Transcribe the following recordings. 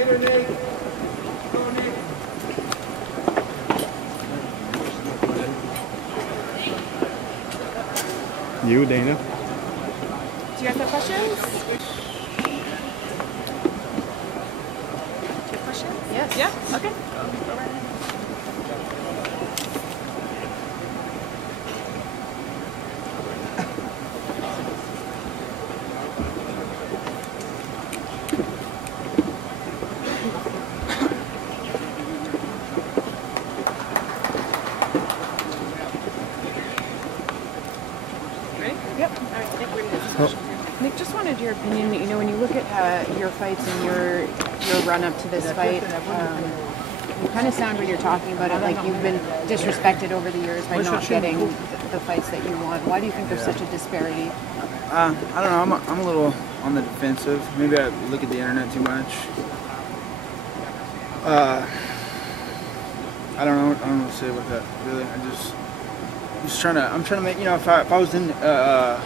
Later, Nick. Go, Nick. You, Dana? Do you guys have questions? Do you have questions? Yes. Yeah? Okay. Go right ahead. Yep. All right, Nick, we're gonna Nick, just wanted your opinion. You know, when you look at your fights and your run up to this fight, you kind of sound when you're talking about it like you've been disrespected over the years by not getting the fights that you want. Why do you think there's such a disparity? I don't know. I'm a little on the defensive. Maybe I look at the internet too much. I don't know what to say about that. Really, I'm trying to make, you know, if I was in a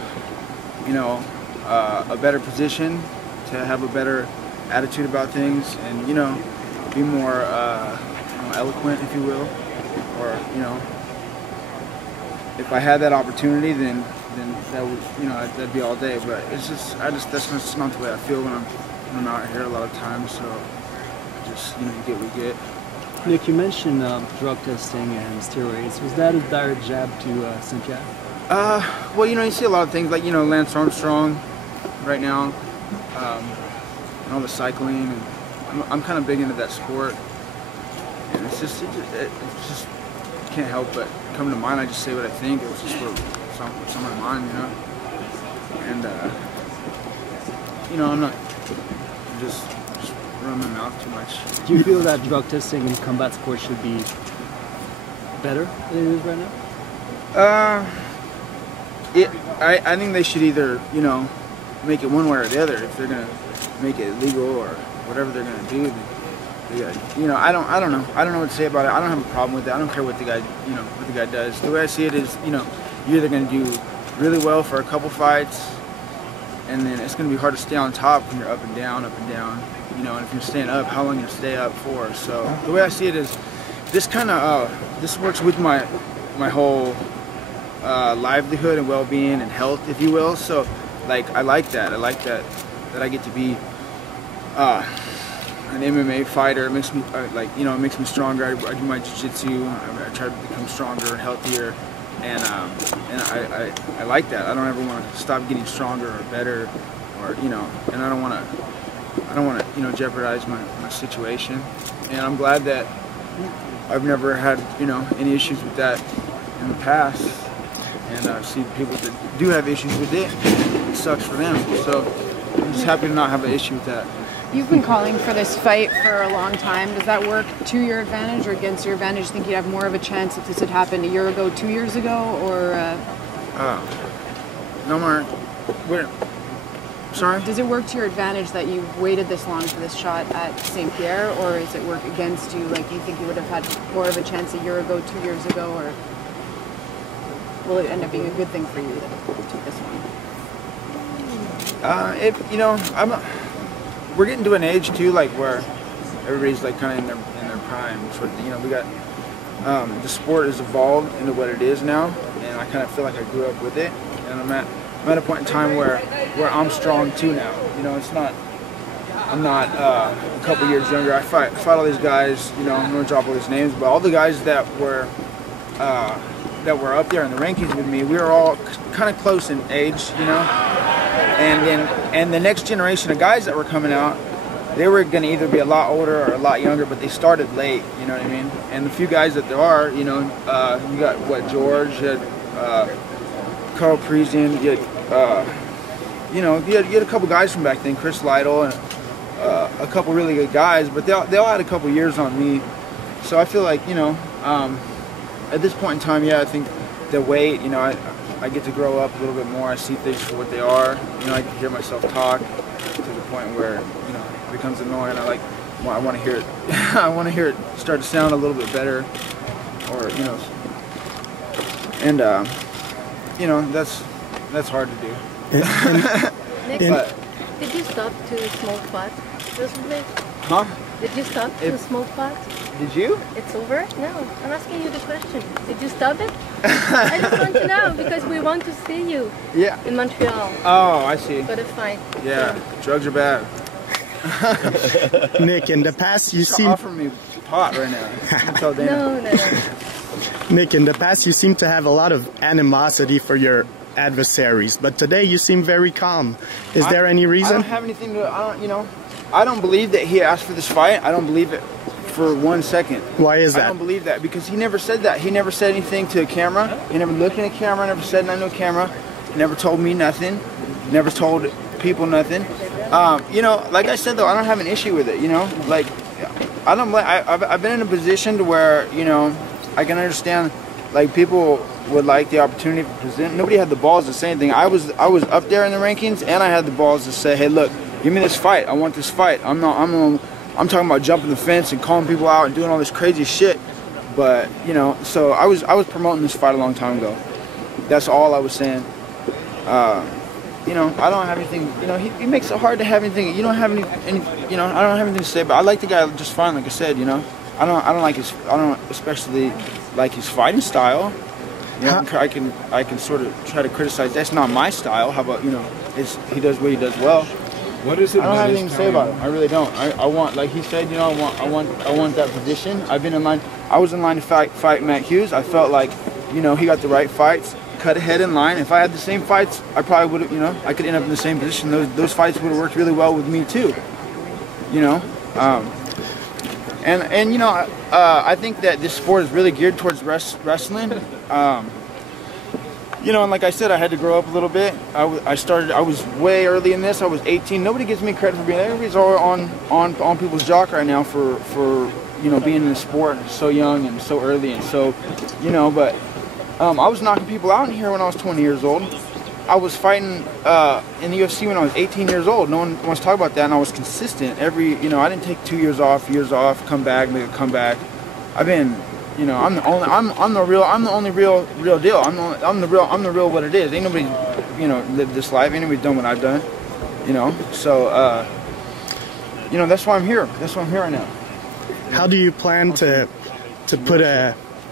better position to have a better attitude about things and, you know, be more eloquent, if you will, or, you know, if I had that opportunity, then that would, you know, that'd be all day. But it's just, that's just not the way I feel when I'm out here a lot of times. So just, you know, you get what you get. Nick, you mentioned drug testing and steroids. Was that a direct jab to Cynthia? Well, you know, you see a lot of things like, you know, Lance Armstrong right now, and all the cycling, and I'm kind of big into that sport, and it's just can't help but come to mind. I just say what I think. It was just what's on my mind, you know, and you know, I'm just run my mouth too much. Do you feel that drug testing in combat sports should be better than it is right now? I think they should either, you know, make it one way or the other. If they're gonna make it illegal or whatever they're gonna do, then, you know, I don't know. I don't know what to say about it. I don't have a problem with it. I don't care what the guy, you know, what the guy does. The way I see it is, you know, you're either gonna do really well for a couple fights, and then it's gonna be hard to stay on top when you're up and down, you know. And if you're staying up, how long are you gonna stay up for? So the way I see it is, this kind of this works with my whole livelihood and well-being and health, if you will. So, like, I like that. I like that I get to be an MMA fighter. It makes me like, you know, it makes me stronger. I do my jiu-jitsu. I try to become stronger and healthier, and I like that. I don't ever want to stop getting stronger or better, or, you know, and I don't want to, you know, jeopardize my situation. And I'm glad that I've never had, you know, any issues with that in the past. And I see people that do have issues with it. It sucks for them. So I'm just happy to not have an issue with that. You've been calling for this fight for a long time. Does that work to your advantage or against your advantage? Do you think you'd have more of a chance if this had happened a year ago, 2 years ago, or? No more. Sorry? Does it work to your advantage that you've waited this long for this shot at St. Pierre, or does it work against you? Like, you think you would have had more of a chance a year ago, 2 years ago, or will it end up being a good thing for you that you took this one? You know, we're getting to an age too, like, where everybody's like kind of in their prime. So, you know, we got the sport has evolved into what it is now, and I kind of feel like I grew up with it, and I'm at a point in time where I'm strong too now. You know, I'm not a couple years younger. I fight all these guys. You know, I'm gonna drop all these names, but all the guys that were up there in the rankings with me, we were all kind of close in age, you know. And the next generation of guys that were coming out, they were going to either be a lot older or a lot younger, but they started late, you know what I mean? And the few guys that there are, you know, you got, what, George, you had Carl Parisian, you had, you know, you had a couple guys from back then, Chris Lytle, and a couple really good guys, but they all had a couple years on me. So I feel like, you know, at this point in time, yeah, I think the weight, you know, I get to grow up a little bit more. I see things for what they are. You know, I can hear myself talk to the point where, you know, it becomes annoying. I want to hear it. I want to hear it start to sound a little bit better, or, you know, and you know, that's hard to do. Nick, Did you stop to smoke pot recently? Huh? Did you stop to smoke pot? Did you? It's over? No, I'm asking you the question. Did you stop it? I just want to know because we want to see you Yeah. in Montreal. Oh, I see. For the fight. Yeah, drugs are bad. Nick, in the past you She's seem offering me pot right now. Tell Dana. No. Nick, in the past you seem to have a lot of animosity for your adversaries, but today you seem very calm. Is there any I reason? don't have anything to. I don't believe that he asked for this fight. I don't believe it for 1 second. Why is I that? don't believe that because he never said that. He never said anything to a camera. He never looked in a camera. Never said nothing to a camera. He never told me nothing. Never told people nothing. Like I said though, I don't have an issue with it. Like I don't. I've been in a position to where I can understand. Like people would like the opportunity to present. Nobody had the balls to say anything. I was up there in the rankings, and I had the balls to say, hey, look, give me this fight. I want this fight. I'm talking about jumping the fence and calling people out and doing all this crazy shit. But so I was promoting this fight a long time ago. That's all I was saying. I don't have anything. He makes it hard to have anything. You don't have any. I don't have anything to say. But I like the guy just fine. Like I said, I don't especially like his fighting style. I can sort of try to criticize. That's not my style. How about he does what he does well. What is it? I don't have anything to say about it. I really don't. I want, like he said, I want that position. I've been in line. I was in line to fight Matt Hughes. I felt like, he got the right fights, cut ahead in line. If I had the same fights, I probably would have, I could end up in the same position. Those fights would have worked really well with me too. I think that this sport is really geared towards wrestling. And like I said, I had to grow up a little bit. I was way early in this. I was 18. Nobody gives me credit for being. Everybody's all on people's jock right now for being in the sport so young and so early and so, But I was knocking people out in here when I was 20 years old. I was fighting in the UFC when I was 18 years old. No one wants to talk about that, and I was consistent. I didn't take 2 years off, come back, make a comeback. I've been, I'm the only real deal. I'm the real what it is. Ain't nobody, lived this life. Ain't nobody done what I've done. So that's why I'm here. That's why I'm here right now. How do you plan to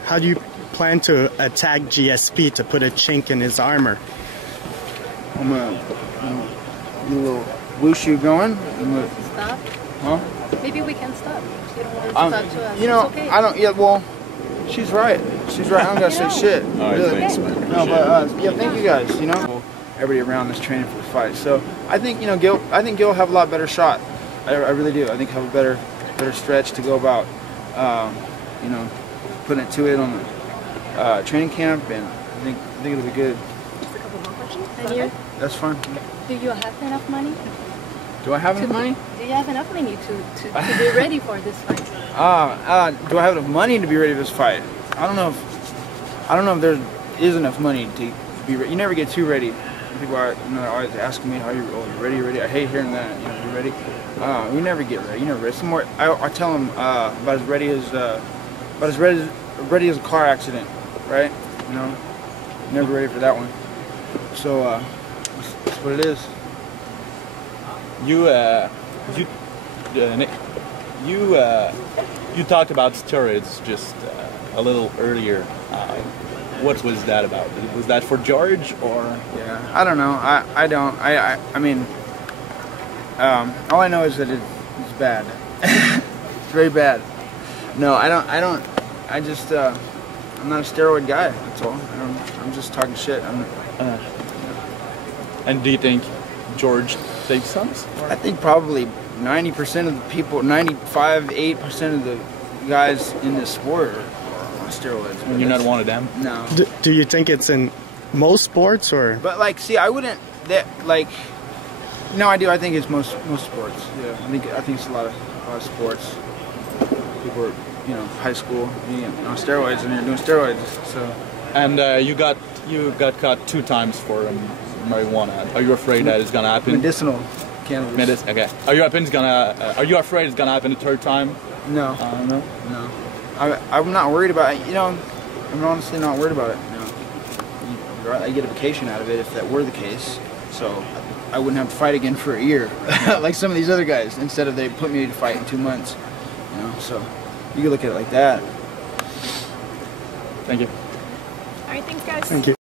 how do you plan to attack GSP to put a chink in his armor? I'm gonna do a little whooshu going. Stop? Huh? Maybe we can stop. You don't want to talk to us. It's okay. I don't. Yeah, well, she's right. She's right. I don't gotta say shit. Really. Thanks, man. No, but thank you guys. Everybody around us training for the fight. So I think Gil. I think Gil will have a lot better shot. I really do. I think he'll have a better stretch to go about. Putting it to it on the training camp, and I think it'll be good. Just a couple more questions. And you? That's fine. Do you have enough money? Do I have enough money? Do you have enough money to be ready for this fight? Do I have enough money to be ready for this fight? I don't know if there is enough money to be ready. You never get too ready. People are always asking me, "Are you ready? You're ready?" I hate hearing that. You ready? You never get ready. You never ready. Somewhere I tell them about as ready as a car accident, right? Never ready for that one. So that's what it is. Nick, you talked about steroids just a little earlier. What was that about? Was that for George or? Yeah, I don't know. I don't. I mean, all I know is that it's bad. It's very bad. No, I don't. I just I'm not a steroid guy. That's all. I'm just talking shit. And do you think George takes some? I think probably 90% of the people, 8% of the guys in this sport are on steroids. And you're not one of them? No. Do you think it's in most sports or? But I wouldn't. No, I do. I think it's most sports. Yeah. I think it's a lot of sports. People are, high school, on steroids, and you're doing steroids. So. And you got caught 2 times for marijuana. Are you afraid that it's gonna happen? Medicinal cannabis. Okay. Are you afraid it's gonna happen the 3rd time? No. No. I'm not worried about it. I'm honestly not worried about it. I get a vacation out of it if that were the case. So I wouldn't have to fight again for a year, like some of these other guys. Instead of they put me to fight in 2 months, you know. So you can look at it like that. Thank you. All right, thanks, guys. Thank you.